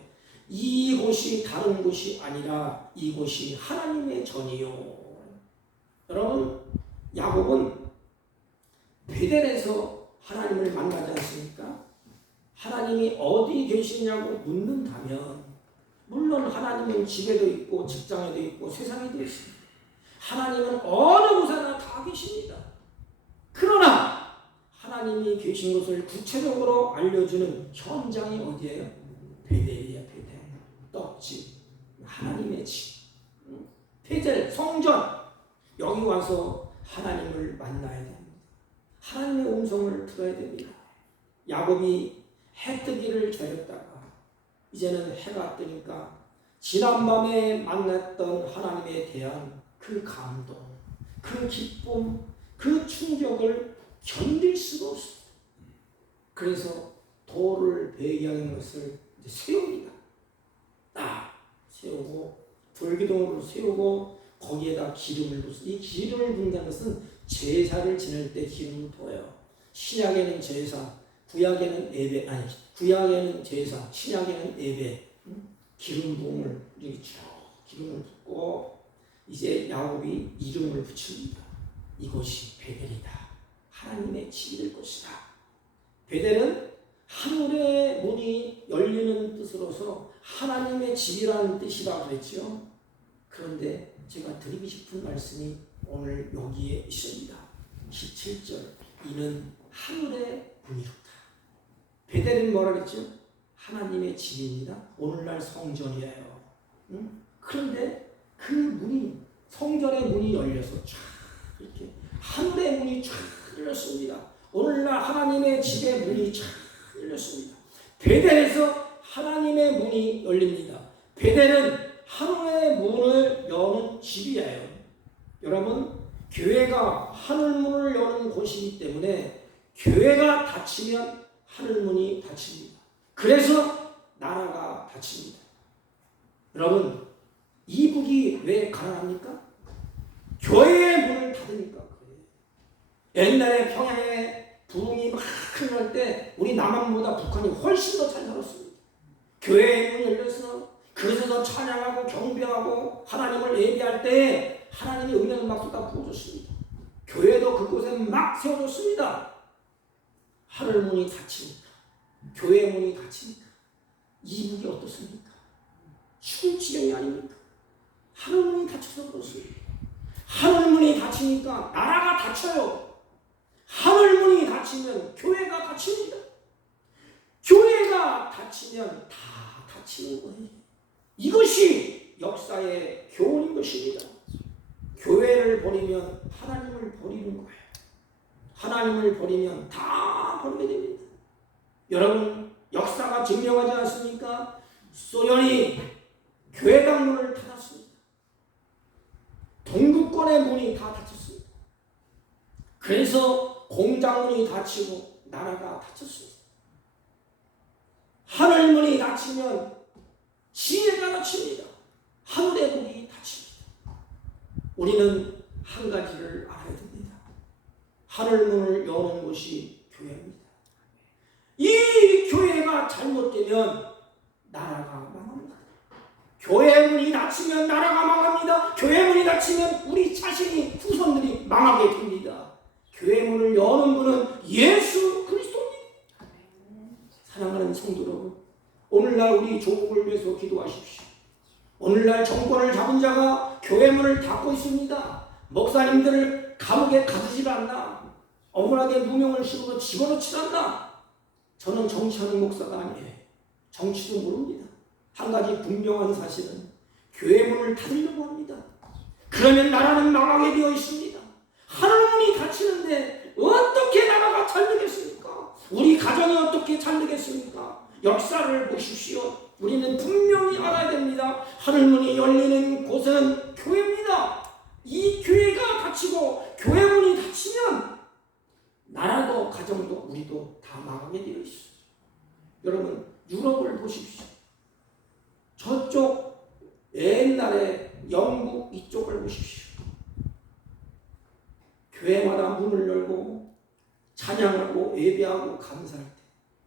이곳이 다른 곳이 아니라 이곳이 하나님의 전이요. 여러분, 야곱은 베델에서 하나님을 만나지 않습니까? 하나님이 어디 계시냐고 묻는다면 물론 하나님은 집에도 있고 직장에도 있고 세상에도 있습니다. 하나님은 어느 곳에나 다 계십니다. 그러나 하나님이 계신 것을 구체적으로 알려주는 현장이 어디예요? 베델이야. 베델. 떡집. 하나님의 집. 베델 성전. 여기 와서 하나님을 만나야 됩니다. 하나님의 음성을 들어야 됩니다. 야곱이 해 뜨기를 기다렸다가 이제는 해가 뜨니까 지난밤에 만났던 하나님에 대한 그 감동, 그 기쁨, 그 충격을 견딜 수가 없습니다. 그래서 돌을 배경하는 것을 세웁니다. 딱 세우고 돌기둥으로 세우고 거기에다 기름을 붓습니다. 이 기름을 붓는 것은 제사를 지낼 때 기름을 부어요. 신약에는 제사, 구약에는 예배, 아니 구약에는 제사, 신약에는 예배. 기름 부음을 이렇게 쭉 기름을 붓고 이제 야곱이 이름을 붙입니다. 이곳이 베델이다. 하나님의 집이 될 것이다. 베델은 하늘의 문이 열리는 뜻으로서 하나님의 집이라는 뜻이라고 그랬죠. 그런데 제가 드리고 싶은 말씀이 오늘 여기에 있습니다. 17절 이는 하늘의 문이로다. 베델은 뭐라 그랬죠? 하나님의 집입니다. 오늘날 성전이에요. 그런데 그 문이 성전의 문이 열려서 쫙 이렇게 하늘의 문이 쫙 열렸습니다. 오늘날 하나님의 집의 문이 쫙 열렸습니다. 베델에서 하나님의 문이 열립니다. 베델은 하늘의 문을 여는 집이에요. 여러분, 교회가 하늘문을 여는 곳이기 때문에 교회가 닫히면 하늘문이 닫힙니다. 그래서 나라가 닫힙니다. 여러분, 이북이 왜 가난합니까? 교회의 문을 닫으니까 그래요. 옛날에 평양에 부흥이 막 일어날 때 우리 남한보다 북한이 훨씬 더 잘 살았습니다. 교회의 문이 열려서 그 그래서 찬양하고 경배하고 하나님을 예배할 때 하나님이 은혜는 막 쏟아 부어줬습니다. 교회도 그곳에 막 세워졌습니다. 하늘 문이 닫히니까, 교회 문이 닫히니까 이북이 어떻습니까? 죽을 지경이 아닙니까? 하늘 문이 닫혀서 그렇습니다. 하늘 문이 닫히니까 나라가 닫혀요. 하늘 문이 닫히면 교회가 닫힙니다. 교회가 닫히면 다 닫히는 거예요. 이것이 역사의 교훈인 것입니다. 교회를 버리면 하나님을 버리는 거예요. 하나님을 버리면 다 버리게 됩니다. 여러분, 역사가 증명하지 않습니까? 소련이 교회당 문을 닫았습니다. 동구권의 문이 다 닫혔습니다. 그래서 공장문이 닫히고 나라가 닫혔습니다. 하늘 문이 닫히면 지혜가 닫힙니다. 하늘의 문이 닫힙니다. 우리는 한 가지를 알아야 됩니다. 하늘 문을 여는 것이 교회입니다. 이 교회가 잘못되면 나라가 망합니다. 교회 문이 닫히면 나라가 망합니다. 교회 문이 닫히면 우리 자신이 후손들이 망하게 됩니다. 교회 문을 여는 분은 예수 그리스도입니다. 사랑하는 성도 여러분, 오늘날 우리 조국을 위해서 기도하십시오. 오늘날 정권을 잡은 자가 교회 문을 닫고 있습니다. 목사님들을 감옥에 가두질 않나, 억울하게 누명을 씌우고 집어넣질 않나. 저는 정치하는 목사가 아니에요. 정치도 모릅니다. 한 가지 분명한 사실은 교회 문을 닫으려고 합니다. 그러면 나라는 망하게 되어 있습니다. 하늘 문이 닫히는데 어떻게 나라가 잘 되겠습니까? 우리 가정이 어떻게 잘 되겠습니까? 역사를 보십시오. 우리는 분명히 알아야 됩니다. 하늘 문이 열리는 곳은 교회입니다. 이 교회가 닫히고 교회 문이 닫히면 나라도 가정도 우리도 다 망하게 되어 있어요. 여러분, 유럽을 보십시오. 저쪽 옛날에 영국 이쪽을 보십시오. 교회마다 문을 열고 찬양하고 예배하고 감사할 때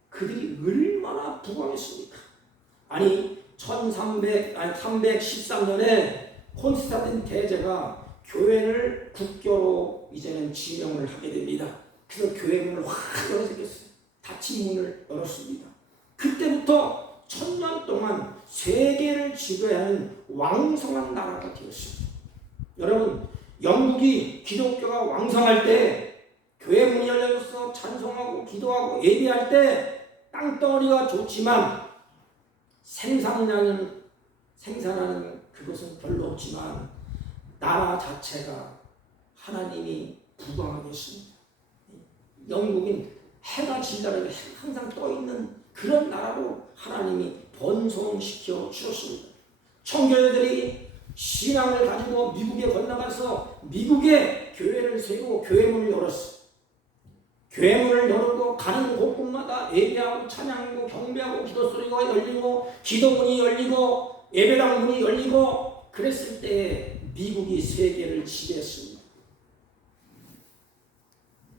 그들이 얼마나 부강했습니까? 아니 313년에 콘스탄틴 대제가 교회를 국교로 이제는 지명을 하게 됩니다. 그래서 교회 문을 확 열어주겠어요. 닫힌 문을 열었습니다. 그때부터 1000년 동안 세계를 지배하는 왕성한 나라가 되었습니다. 여러분, 영국이 기독교가 왕성할 때 교회 문이 열려서 찬송하고 기도하고 예배할 때 땅덩어리가 좋지만 생산하는 그것은 별로 없지만 나라 자체가 하나님이 부강하게 했습니다. 영국인 해가 질다르게 항상 떠있는 그런 나라로 하나님이 번성시켜 주셨습니다. 청교도들이 신앙을 가지고 미국에 건너가서 미국에 교회를 세우고 교회 문을 열었어요. 교회 문을 열고 가는 곳곳마다 예배하고 찬양하고 경배하고 기도 소리가 열리고 기도문이 열리고 예배당 문이 열리고 그랬을 때 미국이 세계를 지배했습니다.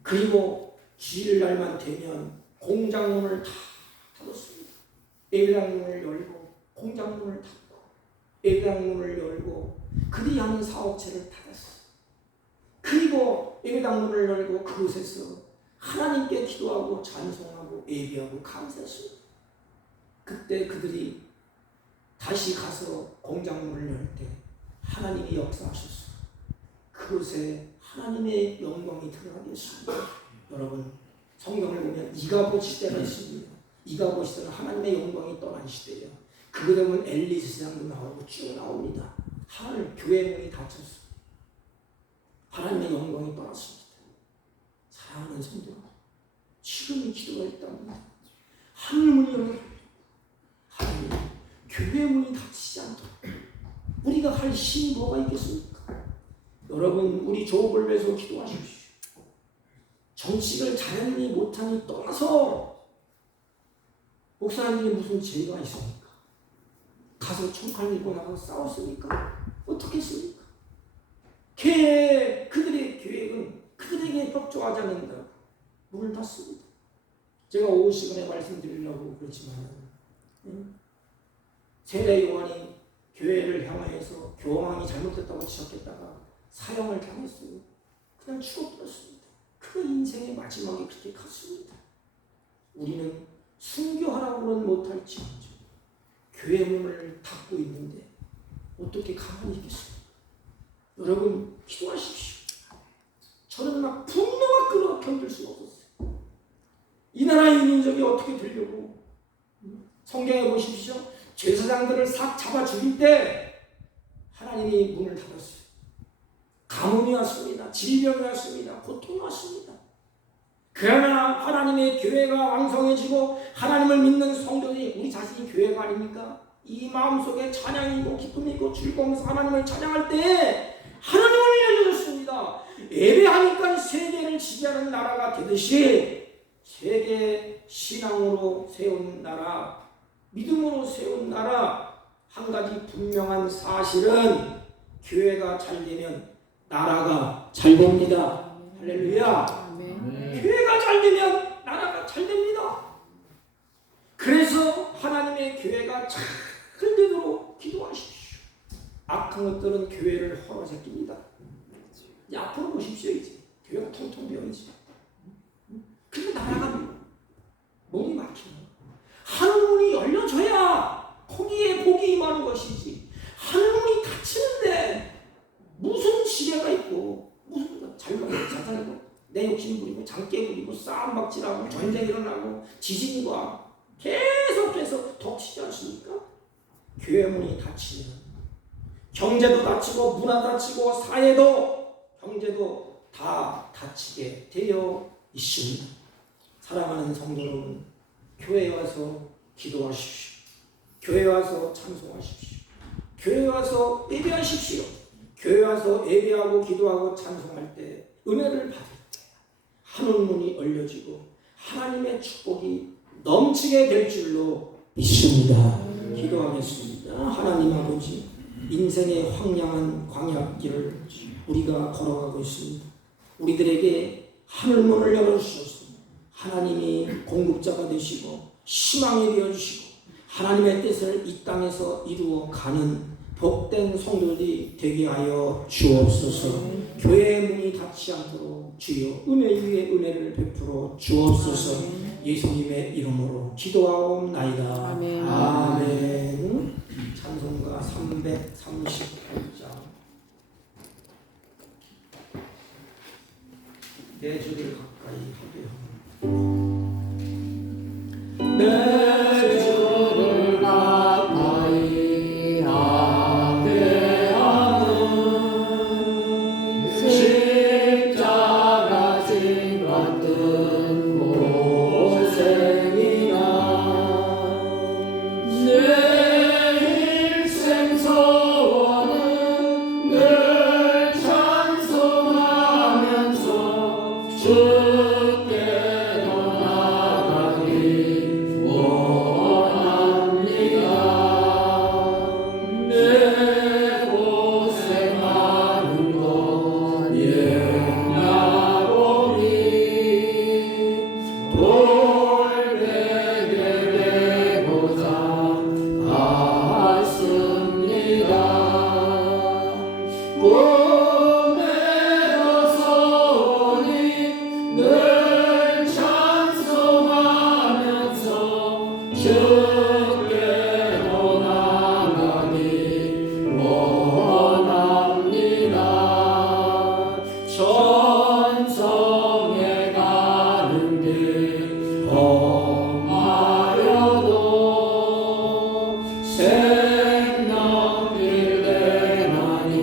그리고 주일날만 되면 공장문을 다 닫았습니다. 예배당 문을 열고 공장문을 닫고 예배당 문을 열고 그들이 하는 사업체를 닫았어요. 그리고 예배당 문을 열고 그곳에서 하나님께 기도하고 찬송하고 예배하고 감사했습니다. 그때 그들이 다시 가서 공장문을 열 때 하나님이 역사하셨어요. 그곳에 하나님의 영광이 드러나게 했습니다. 여러분, 성경을 보면 이가보 시대가 있습니다. 이가보 시대는 하나님의 영광이 떠난 시대예요. 그거 되면 엘리 세상도 나오고 쭉 나옵니다. 하늘 교회 문이 닫혔어요. 하나님의 영광이 떠났습니다. 사랑하는 성도, 지금 기도가 있답니다. 하늘 문이 열려 하나님, 교회 문이 닫히지 않도록 우리가 할 힘이 뭐가 있겠습니까? 여러분, 우리 조국을 위해서 기도하십시오. 정치를 잘했니 못하니 떠나서 목사님이 무슨 죄가 있습니까? 가서 총칼 들고 나가서 싸웠습니까? 어떻게 했습니까? 그들의 계획은 그들에게 협조하지 않는다. 문을 닫습니다. 제가 오후 시간에 말씀드리려고 그렇지만 세례 요한이 교회를 향하여서 교황이 잘못됐다고 지적했다가 사형을 당했어요. 그냥 죽어버렸습니다. 그 인생의 마지막이 그렇게 컸습니다. 우리는 순교하라고는 못할지언정 교회 문을 닫고 있는데 어떻게 가만히 있겠습니까? 여러분 기도하십시오. 저는 막 분노가 끓어 견딜 수가 없었어요. 이 나라의 민족이 어떻게 되려고. 성경에 보십시오. 제사장들을 싹 잡아 죽일 때 하나님이 문을 닫았어요. 가뭄이 왔습니다. 질병이 왔습니다. 고통이 왔습니다. 그러나 하나님의 교회가 왕성해지고 하나님을 믿는 성도들이 우리 자신이 교회가 아닙니까? 이 마음속에 찬양이고 기쁨이고 즐거움에서 하나님을 찬양할 때 하나님을 열려줬습니다. 예배하니까 세계를 지배하는 나라가 되듯이 세계 신앙으로 세운 나라, 믿음으로 세운 나라, 한 가지 분명한 사실은 교회가 잘 되면 나라가 잘 됩니다. 할렐루야. 교회가 잘 되면 나라가 잘 됩니다. 그래서 하나님의 교회가 잘 되도록 기도하십시오. 악한 것들은 교회를 헐어새깁니다. 이제 앞으로 보십시오. 이제 교회가 통통 비어있지. 근데 나라가 문이 막히는 하늘문이 열려져야 거기에 복이 임하는 것이지. 하늘문이 닫히는데 무슨 지혜가 있고 무슨 잘못을 자살하고 내 욕심 부리고 장깨 부리고 싸움박질하고 전쟁 일어나고 지진과 계속해서 덮치지 않습니까? 교회 문이 닫히면 경제도 닫히고 문화 닫히고 사회도 경제도 다 닫히게 되어 있습니다. 사랑하는 성도 여러분, 교회에 와서 기도하십시오. 교회에 와서 찬송하십시오. 교회에 와서 예배하십시오. 교회에 와서 예배하고 기도하고 찬송할 때 은혜를 받을 때 하늘문이 열려지고 하나님의 축복이 넘치게 될 줄로 믿습니다. 기도하겠습니다. 하나님 아버지, 인생의 황량한 광야길을 우리가 걸어가고 있습니다. 우리들에게 하늘문을 열어주셔서 하나님이 공급자가 되시고 희망이 되어주시고 하나님의 뜻을 이 땅에서 이루어가는 복된 성도들이 되게 하여 주옵소서. 교회의 문이 닫지 않도록 주여 은혜 위에 은혜를 베풀어 주옵소서. 예수님의 이름으로 기도하옵나이다. 아멘. 아멘. 찬송가 338장. 내 주를 가까이 하되 내 주를 가까이 하게 하는 십자가 진 같은 고생이나 내 일생 소원은 늘 찬송하면서 주께 나가기 원합니다. 내 고생하는 건 옛나보니 돌베개 되고자 갔습니다. 꿈에서 오니 늘 찬송하면서 주께로 나가기 원합니다. 천성에 가는 길 험하여도 생명길 대나니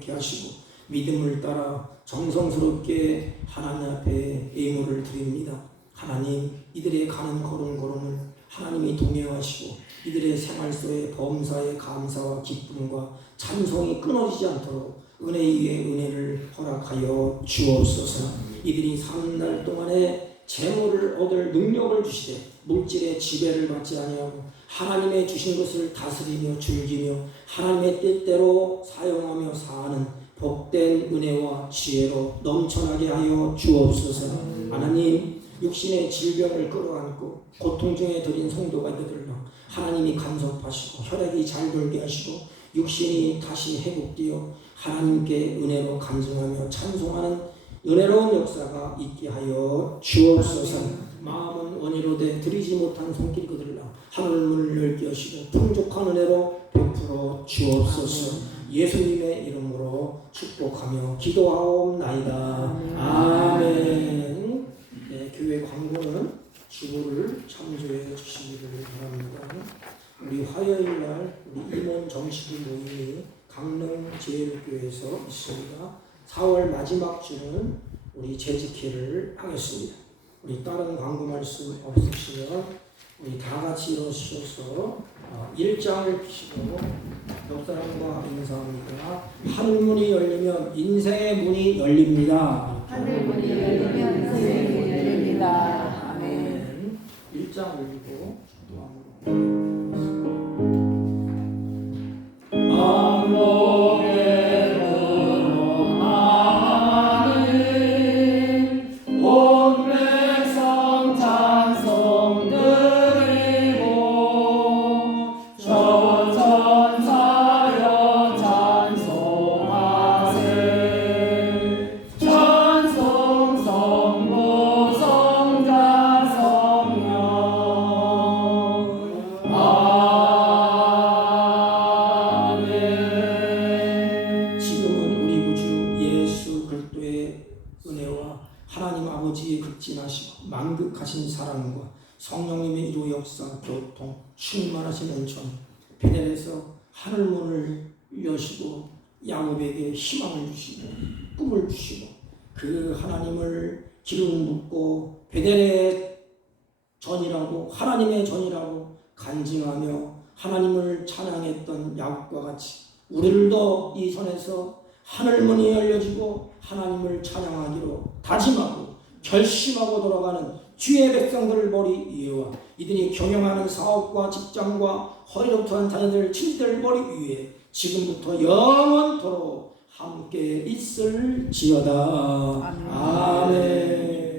노력케 하시고 믿음을 따라 정성스럽게 하나님 앞에 예물을 드립니다. 하나님, 이들의 가는 걸음걸음을 하나님이 동행하시고 이들의 생활 속에 범사의 감사와 기쁨과 찬송이 끊어지지 않도록 은혜 위에 은혜를 허락하여 주옵소서. 이들이 사는 날 동안에 재물을 얻을 능력을 주시되 물질의 지배를 받지 아니하고 하나님의 주신 것을 다스리며 즐기며 하나님의 뜻대로 사용하며 사는 복된 은혜와 지혜로 넘쳐나게 하여 주옵소서. 하나님, 육신의 질병을 끌어안고 고통 중에 들인 성도가 되들러 하나님이 간섭하시고 혈액이 잘 돌게 하시고 육신이 다시 회복되어 하나님께 은혜로 간증하며 찬송하는 은혜로운 역사가 있게 하여 주옵소서. 마음은 원이로되 드리지 못한 손길 그들라 하늘문을 열게 하시고 풍족한 은혜로 베풀어 주옵소서. 예수님의 이름으로 축복하며 기도하옵나이다. 아멘. 네, 교회 광고는 주보를 참조해 주시기를 바랍니다. 우리 화요일날 우리 임원 정식 모임이 강릉제일교회에서 있습니다. 4월 마지막 주는 우리 재직회를 하겠습니다. 우리 다른 광고 말씀 없으시면 우리 다 같이 일어서셔서 일장을 피시고 옆 사람과 인사합니다. 하늘문이 열리면 인생의 문이 열립니다. 하늘문이 열리면 인생의 문이 열립니다. 아멘. 일장 올리고 만극하신 사랑과 성령님의 이루 역사, 교통, 충만하신 은총, 베델에서 하늘문을 여시고 야곱에게 희망을 주시고 꿈을 주시고 그 하나님을 기름 붓고 베델의 전이라고 하나님의 전이라고 간증하며 하나님을 찬양했던 야곱과 같이 우리들도 이 전에서 하늘문이 열려지고 하나님을 찬양하기로 다짐하고 결심하고 돌아가는 주의 백성들을 머리 위에와 이들이 경영하는 사업과 직장과 허리로부터한 자녀들 친지들 머리 위에 지금부터 영원토록 함께 있을지어다. 아멘.